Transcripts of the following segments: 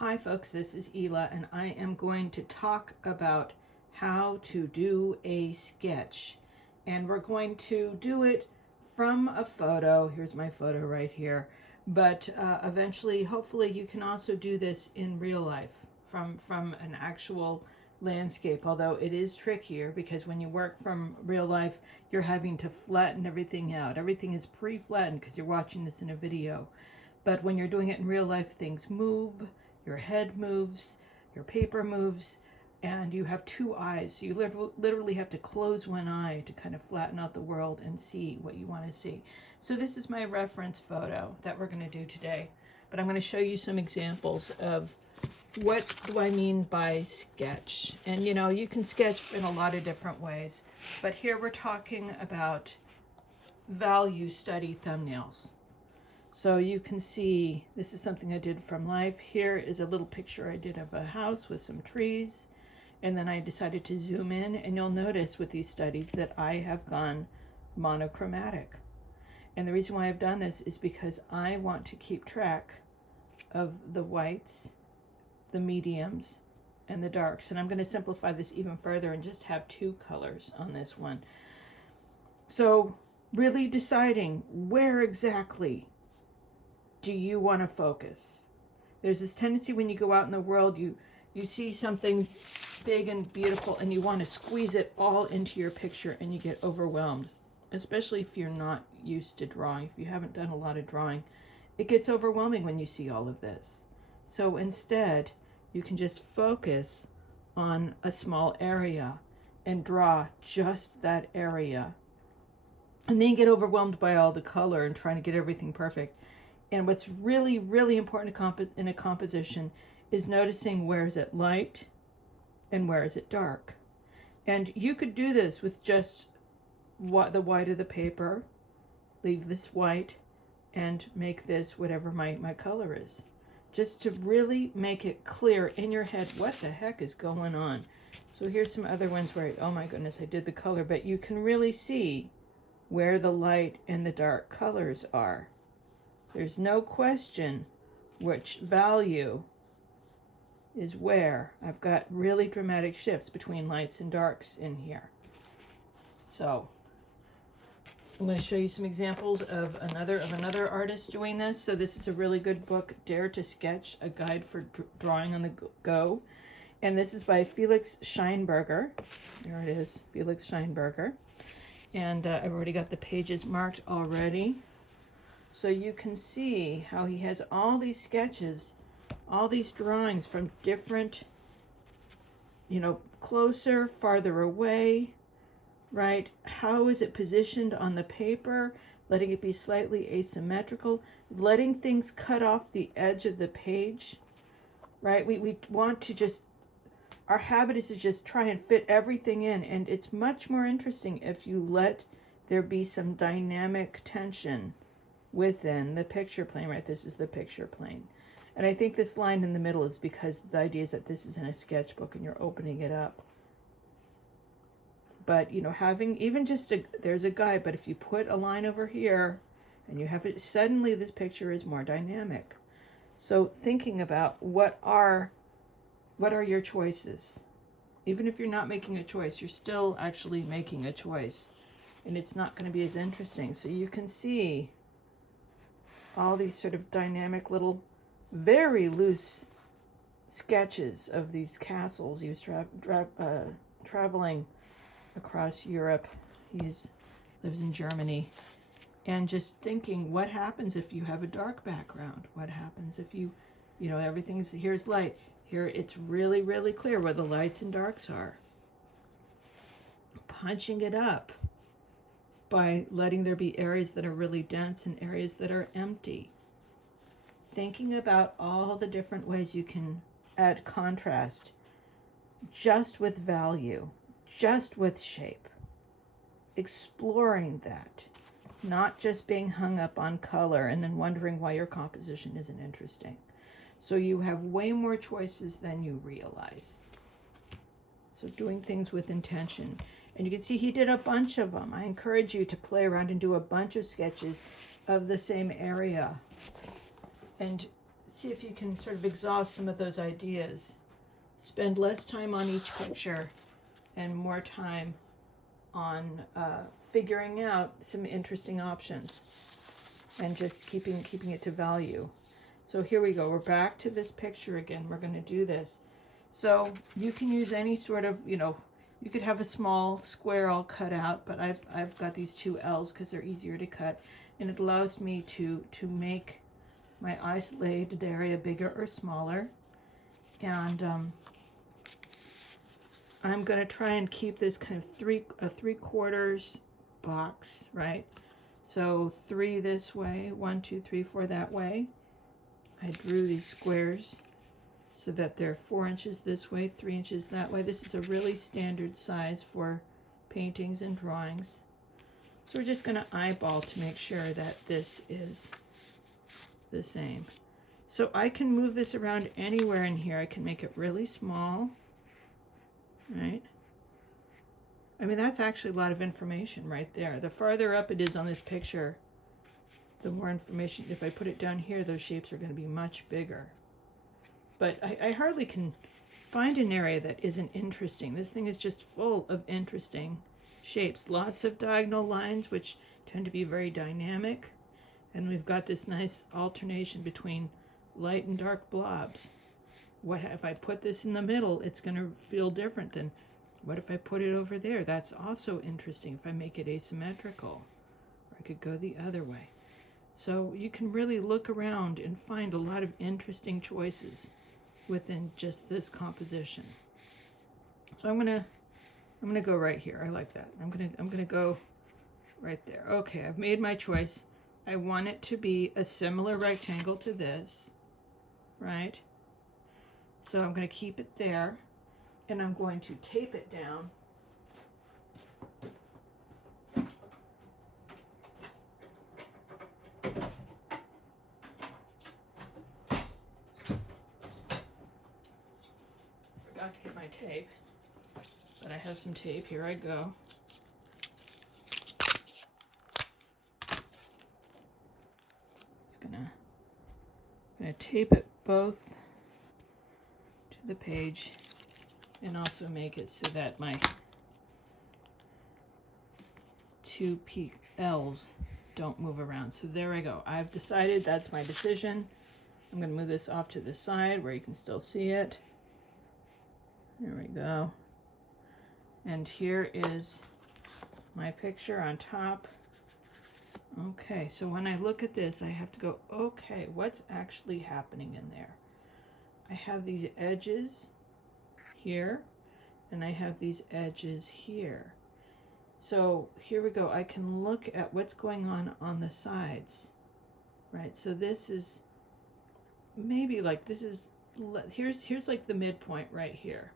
Hi folks, this is Ela and I am going to talk about how to do a sketch. And we're going to do it from a photo. Here's my photo right here. But eventually, hopefully you can also do this in real life from an actual landscape, although it is trickier because when you work from real life, you're having to flatten everything out. Everything is pre-flattened because you're watching this in a video. But when you're doing it in real life, things move, your head moves, your paper moves, and you have two eyes. So you literally have to close one eye to kind of flatten out the world and see what you want to see. So this is my reference photo that we're going to do today. But I'm going to show you some examples of what do I mean by sketch. And you know, you can sketch in a lot of different ways. But here we're talking about value study thumbnails. So you can see this is something I did from life. Here is a little picture I did of a house with some trees. And then I decided to zoom in, and you'll notice with these studies that I have gone monochromatic. And the reason why I've done this is because I want to keep track of the whites, the mediums, and the darks. And I'm going to simplify this even further and just have two colors on this one. So really deciding where exactly do you want to focus. There's this tendency when you go out in the world, you see something big and beautiful and you want to squeeze it all into your picture and you get overwhelmed, especially if you're not used to drawing. If you haven't done a lot of drawing, it gets overwhelming when you see all of this. So instead, you can just focus on a small area and draw just that area. And then you get overwhelmed by all the color and trying to get everything perfect. And what's really, really important in a composition is noticing where is it light and where is it dark. And you could do this with just the white of the paper, leave this white, and make this whatever my color is. Just to really make it clear in your head what the heck is going on. So here's some other ones where, oh my goodness, I did the color, but you can really see where the light and the dark colors are. There's no question which value is where. I've got really dramatic shifts between lights and darks in here. So I'm going to show you some examples of another artist doing this. So this is a really good book, Dare to Sketch, a guide for drawing on the go. And this is by Felix Scheinberger. There it is, Felix Scheinberger. And I've already got the pages marked already. So you can see how he has all these sketches, all these drawings from different, closer, farther away, right? How is it positioned on the paper? Letting it be slightly asymmetrical, letting things cut off the edge of the page, right? We want to just, our habit is to just try and fit everything in. And it's much more interesting if you let there be some dynamic tension within the picture plane, right? This is the picture plane. And I think this line in the middle is because the idea is that this is in a sketchbook and you're opening it up. But, having even just there's a guide, but if you put a line over here and you have it, suddenly this picture is more dynamic. So thinking about what are your choices? Even if you're not making a choice, you're still actually making a choice. And it's not going to be as interesting. So you can see all these sort of dynamic little, very loose sketches of these castles. He was traveling across Europe. He lives in Germany. And just thinking, what happens if you have a dark background? What happens if you, everything's, here's light. Here it's really, really clear where the lights and darks are. Punching it up by letting there be areas that are really dense and areas that are empty. Thinking about all the different ways you can add contrast just with value, just with shape. Exploring that, not just being hung up on color and then wondering why your composition isn't interesting. So you have way more choices than you realize. So doing things with intention. And you can see he did a bunch of them. I encourage you to play around and do a bunch of sketches of the same area. And see if you can sort of exhaust some of those ideas. Spend less time on each picture and more time on figuring out some interesting options and just keeping it to value. So here we go. We're back to this picture again. We're going to do this. So you can use any sort of, you could have a small square all cut out, but I've got these two L's because they're easier to cut, and it allows me to make my isolated area bigger or smaller. And I'm going to try and keep this kind of a 3/4 box, right? So 3 this way, 1, 2, 3, 4 that way. I drew these squares so that they're 4 inches this way, 3 inches that way. This is a really standard size for paintings and drawings. So we're just going to eyeball to make sure that this is the same. So I can move this around anywhere in here. I can make it really small, right? I mean, that's actually a lot of information right there. The farther up it is on this picture, the more information. If I put it down here, those shapes are going to be much bigger. But I hardly can find an area that isn't interesting. This thing is just full of interesting shapes. Lots of diagonal lines, which tend to be very dynamic. And we've got this nice alternation between light and dark blobs. What if I put this in the middle? It's going to feel different than what if I put it over there? That's also interesting if I make it asymmetrical. Or I could go the other way. So you can really look around and find a lot of interesting choices within just this composition. So I'm gonna go right here. I like that. I'm gonna go right there. Okay, I've made my choice. I want it to be a similar rectangle to this, right? So I'm going to keep it there, and I'm going to tape it down. Forgot to get my tape, but I have some tape. Here I go. Gonna tape it both to the page and also make it so that my two peak L's don't move around. So there I go. I've decided that's my decision. I'm going to move this off to the side where you can still see it. There we go. And here is my picture on top. Okay, so when I look at this, I have to go, okay, what's actually happening in there? I have these edges here, and I have these edges here. So here we go. I can look at what's going on the sides, right? So this is maybe like here's like the midpoint right here.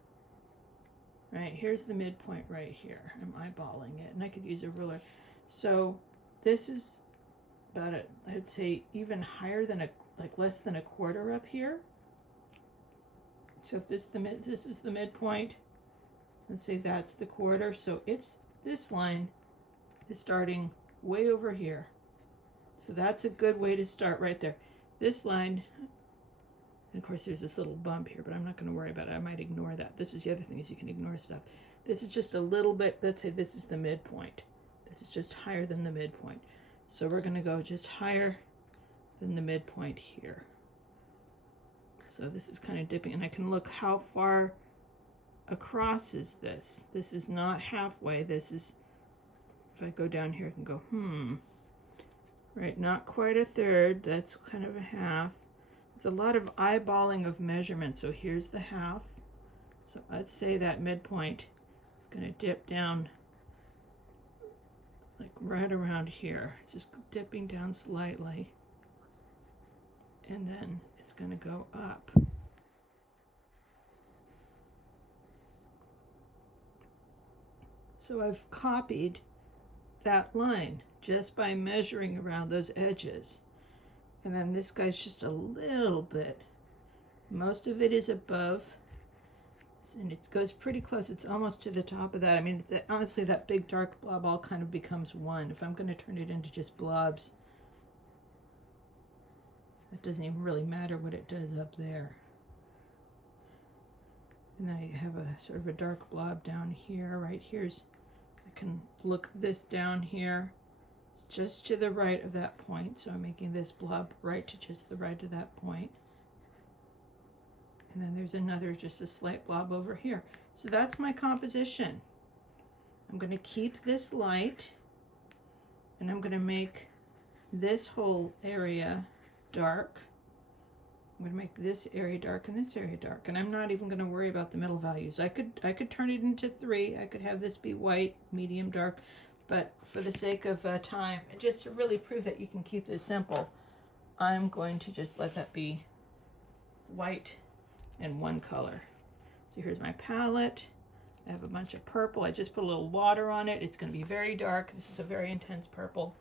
Right, here's the midpoint right here. I'm eyeballing it, and I could use a ruler. So this is about I'd say even higher than like less than 1/4 up here. So if this is the midpoint, let's say that's the 1/4. So this line is starting way over here. So that's a good way to start right there. This line, and of course there's this little bump here, but I'm not going to worry about it. I might ignore that. This is the other thing, is you can ignore stuff. This is just a little bit, let's say this is the midpoint. This is just higher than the midpoint. So we're going to go just higher than the midpoint here. So this is kind of dipping, and I can look how far across is this. This is not halfway. This is, if I go down here, I can go, right, not quite 1/3. That's kind of a half. It's a lot of eyeballing of measurements. So here's the half. So let's say that midpoint is going to dip down like right around here. It's just dipping down slightly, and then it's going to go up. So I've copied that line just by measuring around those edges. And then this guy's just a little bit. Most of it is above, and it goes pretty close. It's almost to the top of that. I mean, honestly, that big dark blob all kind of becomes one. If I'm going to turn it into just blobs, It doesn't even really matter what it does up there. And then I have a sort of a dark blob down here. Right here's, I can look this down here. It's just to the right of that point. So I'm making this blob right to just the right of that point. And then there's another, just a slight blob over here. So that's my composition. I'm going to keep this light, and I'm going to make this whole area dark. I'm going to make this area dark and this area dark, and I'm not even going to worry about the middle values. I could turn it into 3. I could have this be white, medium, dark, but for the sake of time, and just to really prove that you can keep this simple, I'm going to just let that be white and one color. So here's my palette. I have a bunch of purple. I just put a little water on it. It's going to be very dark. This is a very intense purple.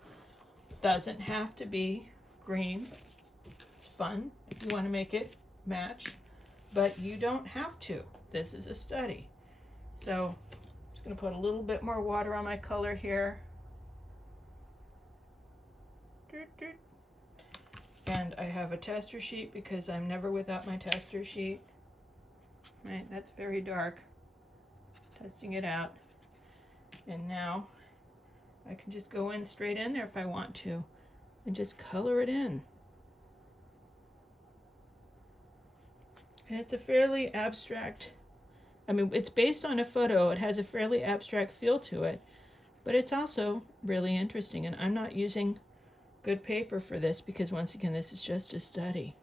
Doesn't have to be green. It's fun if you want to make it match, but you don't have to. This is a study. So I'm just going to put a little bit more water on my color here. And I have a tester sheet because I'm never without my tester sheet. Right, that's very dark. Testing it out. And now I can just go in straight in there if I want to and just color it in. And it's a fairly abstract, I mean, it's based on a photo. It has a fairly abstract feel to it, but it's also really interesting. And I'm not using good paper for this because, once again, this is just a study.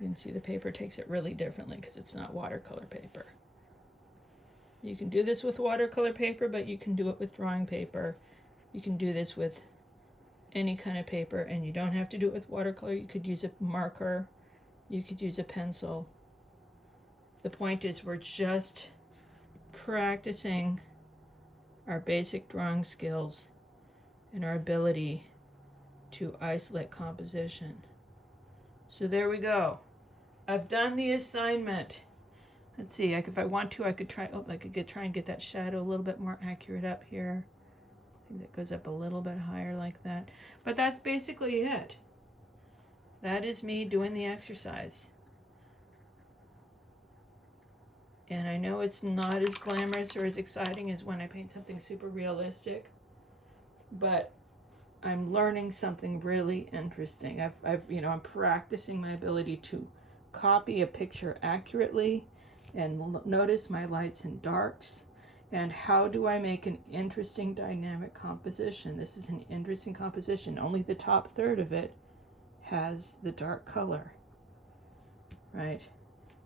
You can see the paper takes it really differently because it's not watercolor paper. You can do this with watercolor paper, but you can do it with drawing paper. You can do this with any kind of paper, and you don't have to do it with watercolor. You could use a marker. You could use a pencil. The point is, we're just practicing our basic drawing skills and our ability to isolate composition. So there we go. I've done the assignment. Let's see, if I want to, I could try and get that shadow a little bit more accurate up here. I think that goes up a little bit higher like that. But that's basically it. That is me doing the exercise. And I know it's not as glamorous or as exciting as when I paint something super realistic, but I'm learning something really interesting. I'm practicing my ability to copy a picture accurately and notice my lights and darks. And how do I make an interesting dynamic composition? This is an interesting composition. Only the top third of it has the dark color, right?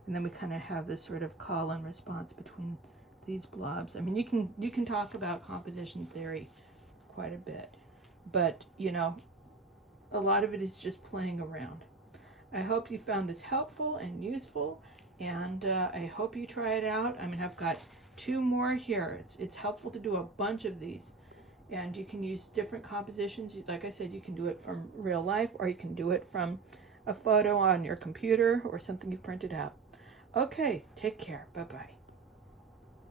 And then we kind of have this sort of call and response between these blobs. I mean, you can talk about composition theory quite a bit, but a lot of it is just playing around. I hope you found this helpful and useful, and I hope you try it out. I mean, I've got 2 more here. It's helpful to do a bunch of these, and you can use different compositions. Like I said, you can do it from real life, or you can do it from a photo on your computer or something you printed out. Okay, take care. Bye-bye.